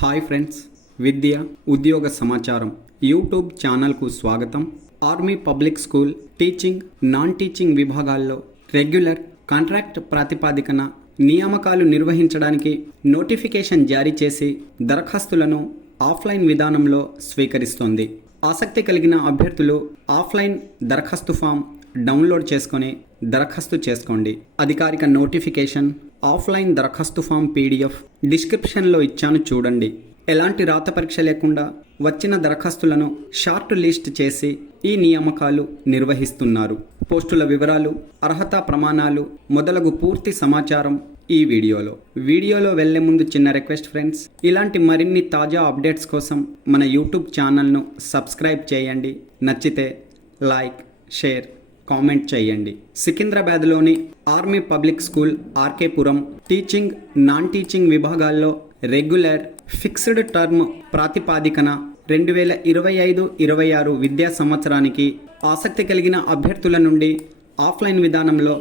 Hi friends, విద్య ఉద్యోగ సమాచారం YouTube ఛానల్కు స్వాగతం. Army public school teaching, non teaching విభాగాల్లో రెగ్యులర్, కాంట్రాక్ట్ ప్రాతిపాదికన నియామకాలు నిర్వహించడానికి నోటిఫికేషన్ జారీ చేసి దరఖాస్తులను ఆఫ్లైన్ విధానంలో స్వీకరిస్తోంది. ఆసక్తి కలిగిన అభ్యర్థులు ఆఫ్లైన్ దరఖాస్తు ఫామ్ డౌన్లోడ్ చేసుకొని దరఖాస్తు చేసుకోండి. అధికారిక నోటిఫికేషన్, ఆఫ్లైన్ దరఖాస్తు ఫామ్ PDF డిస్క్రిప్షన్లో ఇచ్చాను చూడండి. ఎలాంటి రాత పరీక్ష లేకుండా వచ్చిన దరఖాస్తులను షార్ట్ లిస్ట్ చేసి ఈ నియామకాలు నిర్వహిస్తున్నారు. పోస్టుల వివరాలు, అర్హతా ప్రమాణాలు మొదలగు పూర్తి సమాచారం ఈ వీడియోలో వెళ్లే ముందు చిన్న రిక్వెస్ట్ ఫ్రెండ్స్, ఇలాంటి మరిన్ని తాజా అప్డేట్స్ కోసం మన యూట్యూబ్ ఛానల్ను సబ్స్క్రైబ్ చేయండి. నచ్చితే లైక్, షేర్, కామెంట్ చేయండి. సికింద్రాబాద్లోని army public school RK Puram teaching, non teaching విభాగాల్లో రెగ్యులర్, ఫిక్స్డ్ టర్మ్ ప్రాతిపాదికన 2025-26 విద్యా సంవత్సరానికి ఆసక్తి కలిగిన అభ్యర్థుల నుండి ఆఫ్లైన్ విధానంలో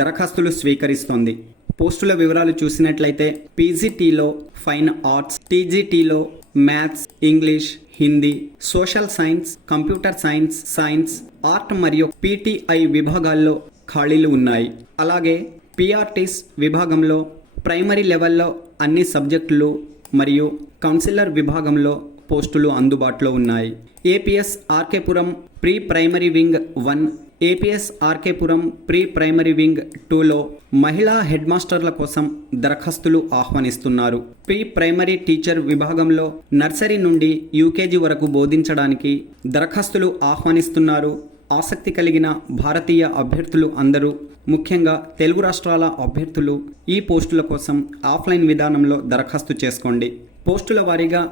దరఖాస్తులు స్వీకరిస్తోంది. పోస్టుల వివరాలు చూసినట్లయితే PGTలో ఫైన్ ఆర్ట్స్, TGTలో maths, English, Hindi, social science, computer science, art మరియు PTI విభాగాల్లో ఖాళీలు ఉన్నాయి. అలాగే PRTస్ విభాగంలో ప్రైమరీ లెవెల్లో అన్ని సబ్జెక్టులు మరియు కౌన్సిలర్ విభాగంలో పోస్టులు అందుబాటులో ఉన్నాయి. APS RK Puram pre primary wing 1, APS RK Puram pre primary wing 2లో మహిళా హెడ్ మాస్టర్ల కోసం దరఖాస్తులు ఆహ్వానిస్తున్నారు. ప్రీ ప్రైమరీ టీచర్ విభాగంలో నర్సరీ నుండి UKG వరకు బోధించడానికి దరఖాస్తులు ఆహ్వానిస్తున్నారు. ఆసక్తి కలిగిన భారతీయ అభ్యర్థులు అందరూ, ముఖ్యంగా తెలుగు రాష్ట్రాల అభ్యర్థులు ఈ పోస్టుల కోసం ఆఫ్లైన్ విధానంలో దరఖాస్తు చేసుకోండి. పోస్టుల వారీగా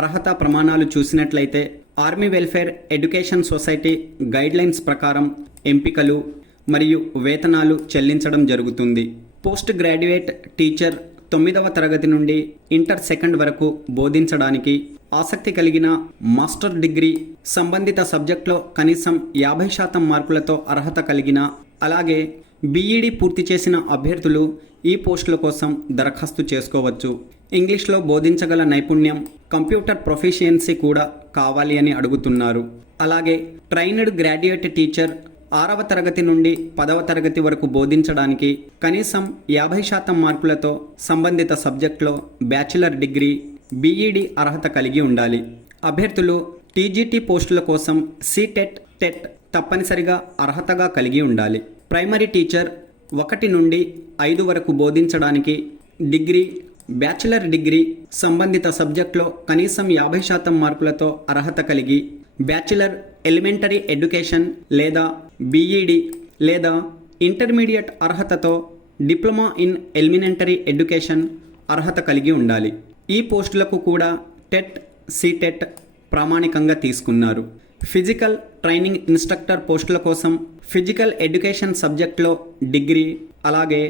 అర్హత ప్రమాణాలు చూసినట్లయితే army welfare education society guidelines ప్రకారం ఎంపికలు మరియు వేతనాలు చెల్లించడం జరుగుతుంది. పోస్ట్ గ్రాడ్యుయేట్ టీచర్ 9వ తరగతి నుండి ఇంటర్ సెకండ్ వరకు బోధించడానికి ఆసక్తి కలిగిన మాస్టర్ డిగ్రీ సంబంధిత సబ్జెక్టులో కనీసం 50% మార్కులతో అర్హత కలిగిన, అలాగే BEd పూర్తి చేసిన అభ్యర్థులు ఈ పోస్టుల కోసం దరఖాస్తు చేసుకోవచ్చు. ఇంగ్లీష్లో బోధించగల నైపుణ్యం, కంప్యూటర్ ప్రొఫిషియన్సీ కూడా కావాలి అని అడుగుతున్నారు. అలాగే ట్రైన్డ్ గ్రాడ్యుయేట్ టీచర్ 6వ తరగతి నుండి 10వ తరగతి వరకు బోధించడానికి కనీసం 50% మార్కులతో సంబంధిత సబ్జెక్టులో బ్యాచిలర్ డిగ్రీ, BEd అర్హత కలిగి ఉండాలి. అభ్యర్థులు TGT పోస్టుల కోసం CTET, TET తప్పనిసరిగా అర్హతగా కలిగి ఉండాలి. ప్రైమరీ టీచర్ 1 నుండి 5 వరకు బోధించడానికి డిగ్రీ, బ్యాచిలర్ డిగ్రీ సంబంధిత సబ్జెక్టులో కనీసం 50% మార్కులతో అర్హత కలిగి, బ్యాచిలర్ ఎలిమెంటరీ ఎడ్యుకేషన్ లేదా BEd లేదా ఇంటర్మీడియట్ అర్హతతో డిప్లొమా ఇన్ ఎలిమెంటరీ ఎడ్యుకేషన్ అర్హత కలిగి ఉండాలి. ఈ పోస్టులకు కూడా TET, CTET ప్రామాణికంగా తీసుకున్నారు. ఫిజికల్ ట్రైనింగ్ ఇన్స్ట్రక్టర్ పోస్టుల కోసం ఫిజికల్ ఎడ్యుకేషన్ సబ్జెక్టులో డిగ్రీ, అలాగే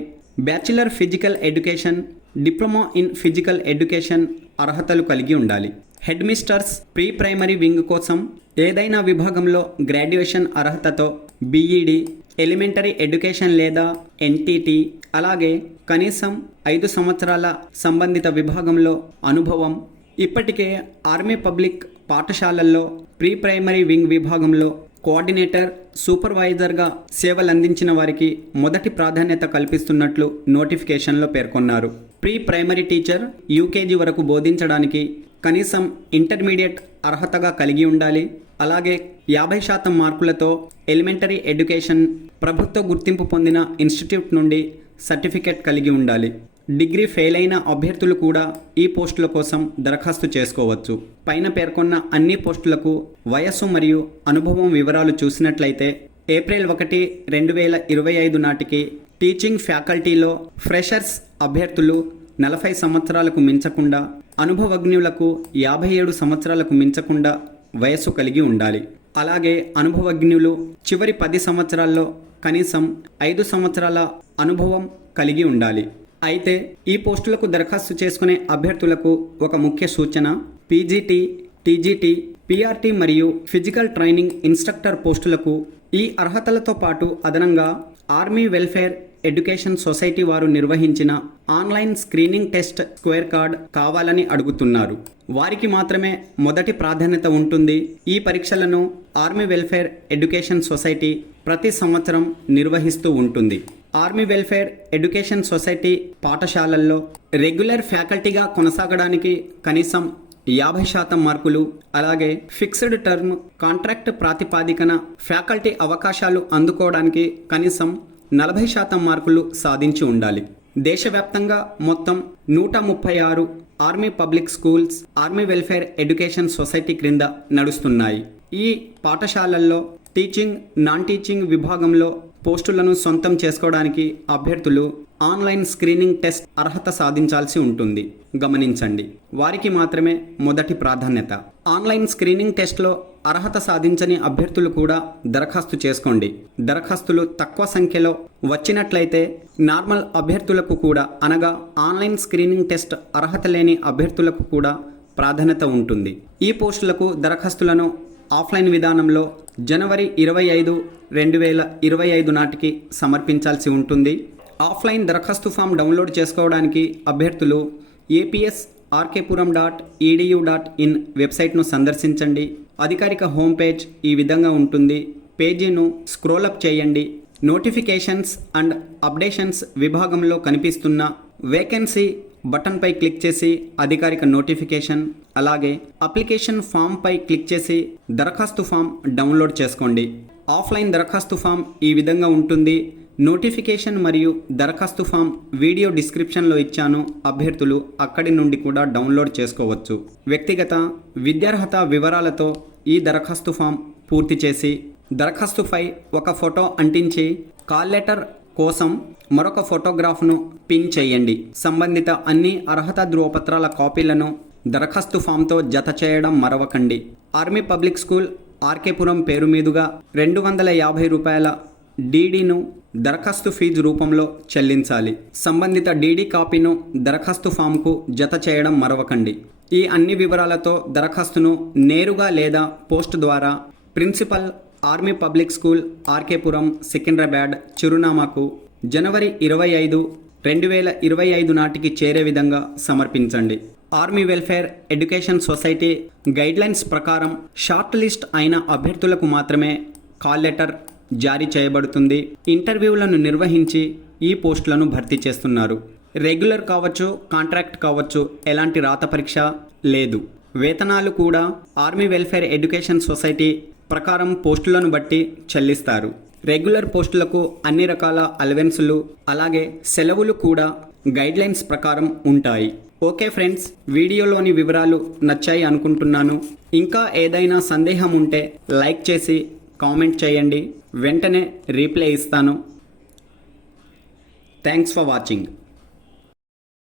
bachelor physical education, diploma in physical education అర్హతలు కలిగి ఉండాలి. Head misters pre primary wing కోసం ఏదైనా విభాగంలో గ్రాడ్యుయేషన్ అర్హతతో BEd, ఎలిమెంటరీ ఎడ్యుకేషన్ లేదా NTT, అలాగే కనీసం 5 సంవత్సరాల సంబంధిత విభాగంలో అనుభవం. ఇప్పటికే ఆర్మీ పబ్లిక్ పాఠశాలల్లో ప్రీ ప్రైమరీ వింగ్ విభాగంలో కోఆర్డినేటర్, సూపర్వైజర్గా సేవలందించిన వారికి మొదటి ప్రాధాన్యత కల్పిస్తున్నట్లు నోటిఫికేషన్లో పేర్కొన్నారు. ప్రీ ప్రైమరీ టీచర్ UKG వరకు బోధించడానికి కనీసం ఇంటర్మీడియట్ అర్హతగా కలిగి ఉండాలి. అలాగే 50% మార్కులతో ఎలిమెంటరీ ఎడ్యుకేషన్ ప్రభుత్వ గుర్తింపు పొందిన ఇన్స్టిట్యూట్ నుండి సర్టిఫికేట్ కలిగి ఉండాలి. డిగ్రీ ఫెయిల్ అయిన అభ్యర్థులు కూడా ఈ పోస్టుల కోసం దరఖాస్తు చేసుకోవచ్చు. పైన పేర్కొన్న అన్ని పోస్టులకు వయస్సు మరియు అనుభవం వివరాలు చూసినట్లయితే ఏప్రిల్ 1, 2025 నాటికి టీచింగ్ ఫ్యాకల్టీలో ఫ్రెషర్స్ అభ్యర్థులు 40 సంవత్సరాలకు మించకుండా, అనుభవజ్ఞులకు 57 సంవత్సరాలకు మించకుండా వయస్సు కలిగి ఉండాలి. అలాగే అనుభవజ్ఞులు చివరి 10 సంవత్సరాల్లో కనీసం 5 సంవత్సరాల అనుభవం కలిగి ఉండాలి. అయితే ఈ పోస్టులకు దరఖాస్తు చేసుకునే అభ్యర్థులకు ఒక ముఖ్య సూచన: PGT, TGT, PRT మరియు ఫిజికల్ ట్రైనింగ్ ఇన్స్ట్రక్టర్ పోస్టులకు ఈ అర్హతలతో పాటు అదనంగా ఆర్మీ వెల్ఫేర్ ఎడ్యుకేషన్ సొసైటీ వారు నిర్వహించిన online screening test square card కావాలని అడుగుతున్నారు. వారికి మాత్రమే మొదటి ప్రాధాన్యత ఉంటుంది. ఈ పరీక్షలను ఆర్మీ వెల్ఫేర్ ఎడ్యుకేషన్ సొసైటీ ప్రతి సంవత్సరం నిర్వహిస్తూ ఉంటుంది. ఆర్మీ వెల్ఫేర్ ఎడ్యుకేషన్ సొసైటీ పాఠశాలల్లో రెగ్యులర్ ఫ్యాకల్టీగా కొనసాగడానికి కనీసం 50% మార్కులు, అలాగే ఫిక్స్డ్ టర్మ్ కాంట్రాక్ట్ ప్రాతిపాదికన ఫ్యాకల్టీ అవకాశాలు అందుకోవడానికి కనీసం 40% మార్కులు సాధించి ఉండాలి. దేశవ్యాప్తంగా మొత్తం 136 army public schools army welfare education society క్రింద నడుస్తున్నాయి. ఈ పాఠశాలల్లో టీచింగ్, నాన్ టీచింగ్ విభాగంలో పోస్టులను సొంతం చేసుకోవడానికి అభ్యర్థులు ఆన్లైన్ స్క్రీనింగ్ టెస్ట్ అర్హత సాధించాల్సి ఉంటుంది. గమనించండి, వారికి మాత్రమే మొదటి ప్రాధాన్యత. ఆన్లైన్ స్క్రీనింగ్ టెస్ట్లో అర్హత సాధించని అభ్యర్థులు కూడా దరఖాస్తు చేసుకోండి. దరఖాస్తులు తక్కువ సంఖ్యలో వచ్చినట్లయితే నార్మల్ అభ్యర్థులకు కూడా, అనగా ఆన్లైన్ స్క్రీనింగ్ టెస్ట్ అర్హత లేని అభ్యర్థులకు కూడా ప్రాధాన్యత ఉంటుంది. ఈ పోస్టులకు దరఖాస్తులను ఆఫ్లైన్ విధానంలో జనవరి 25, 2025 నాటికి సమర్పించాల్సి ఉంటుంది. ఆఫ్లైన్ దరఖాస్తు ఫామ్ డౌన్లోడ్ చేసుకోవడానికి అభ్యర్థులు aps.rkpuram.edu.in వెబ్సైట్ను సందర్శించండి. అధికారిక హోమ్ పేజ్ ఈ విధంగా ఉంటుంది. పేజీను స్క్రోలప్ చేయండి. నోటిఫికేషన్స్ అండ్ అప్డేషన్స్ విభాగంలో కనిపిస్తున్న వేకెన్సీ బటన్పై క్లిక్ చేసి అధికారిక నోటిఫికేషన్, అలాగే అప్లికేషన్ ఫామ్ పై క్లిక్ చేసి దరఖాస్తు ఫామ్ డౌన్లోడ్ చేసుకోండి. ఆఫ్లైన్ దరఖాస్తు ఫామ్ ఈ విధంగా ఉంటుంది. నోటిఫికేషన్ మరియు దరఖాస్తు ఫామ్ వీడియో డిస్క్రిప్షన్లో ఇచ్చాను. అభ్యర్థులు అక్కడి నుండి కూడా డౌన్లోడ్ చేసుకోవచ్చు. వ్యక్తిగత విద్యార్హత వివరాలతో ఈ దరఖాస్తు ఫామ్ పూర్తి చేసి దరఖాస్తుపై ఒక ఫోటో అంటించి కాల్ లెటర్ కోసం మరొక ఫోటోగ్రాఫ్ను పిన్ చేయండి. సంబంధిత అన్ని అర్హత ధృవపత్రాల కాపీలను దరఖాస్తు ఫామ్తో జత చేయడం మరవకండి. ఆర్మీ పబ్లిక్ స్కూల్ ఆర్కేపురం పేరు మీదుగా 250 రూపాయల డీడీను దరఖాస్తు ఫీజు రూపంలో చెల్లించాలి. సంబంధిత డీడీ కాపీను దరఖాస్తు ఫామ్కు జత చేయడం మరవకండి. ఈ అన్ని వివరాలతో దరఖాస్తును నేరుగా లేదా పోస్ట్ ద్వారా principal army public school RK Puram Secunderabad చిరునామాకు జనవరి 25, 2025 నాటికి చేరే విధంగా సమర్పించండి. Army welfare education society guidelines ప్రకారం షార్ట్ లిస్ట్ అయిన అభ్యర్థులకు మాత్రమే కాల్ లెటర్ జారీ చేయబడుతుంది. ఇంటర్వ్యూలను నిర్వహించి ఈ పోస్టులను భర్తీ చేస్తున్నారు. రెగ్యులర్ కావచ్చు, కాంట్రాక్ట్ కావచ్చు, ఎలాంటి రాత పరీక్ష లేదు. వేతనాలు కూడా ఆర్మీ వెల్ఫేర్ ఎడ్యుకేషన్ సొసైటీ ప్రకారం పోస్టులను బట్టి చెల్లిస్తారు. రెగ్యులర్ పోస్టులకు అన్ని రకాల అలవెన్సులు, అలాగే సెలవులు కూడా గైడ్లైన్స్ ప్రకారం ఉంటాయి. ఓకే ఫ్రెండ్స్, వీడియోలోని వివరాలు నచ్చాయి అనుకుంటున్నాను. ఇంకా ఏదైనా సందేహం ఉంటే లైక్ చేసి కామెంట్ చేయండి. వెంటనే రీప్లై ఇస్తాను. Thanks for watching.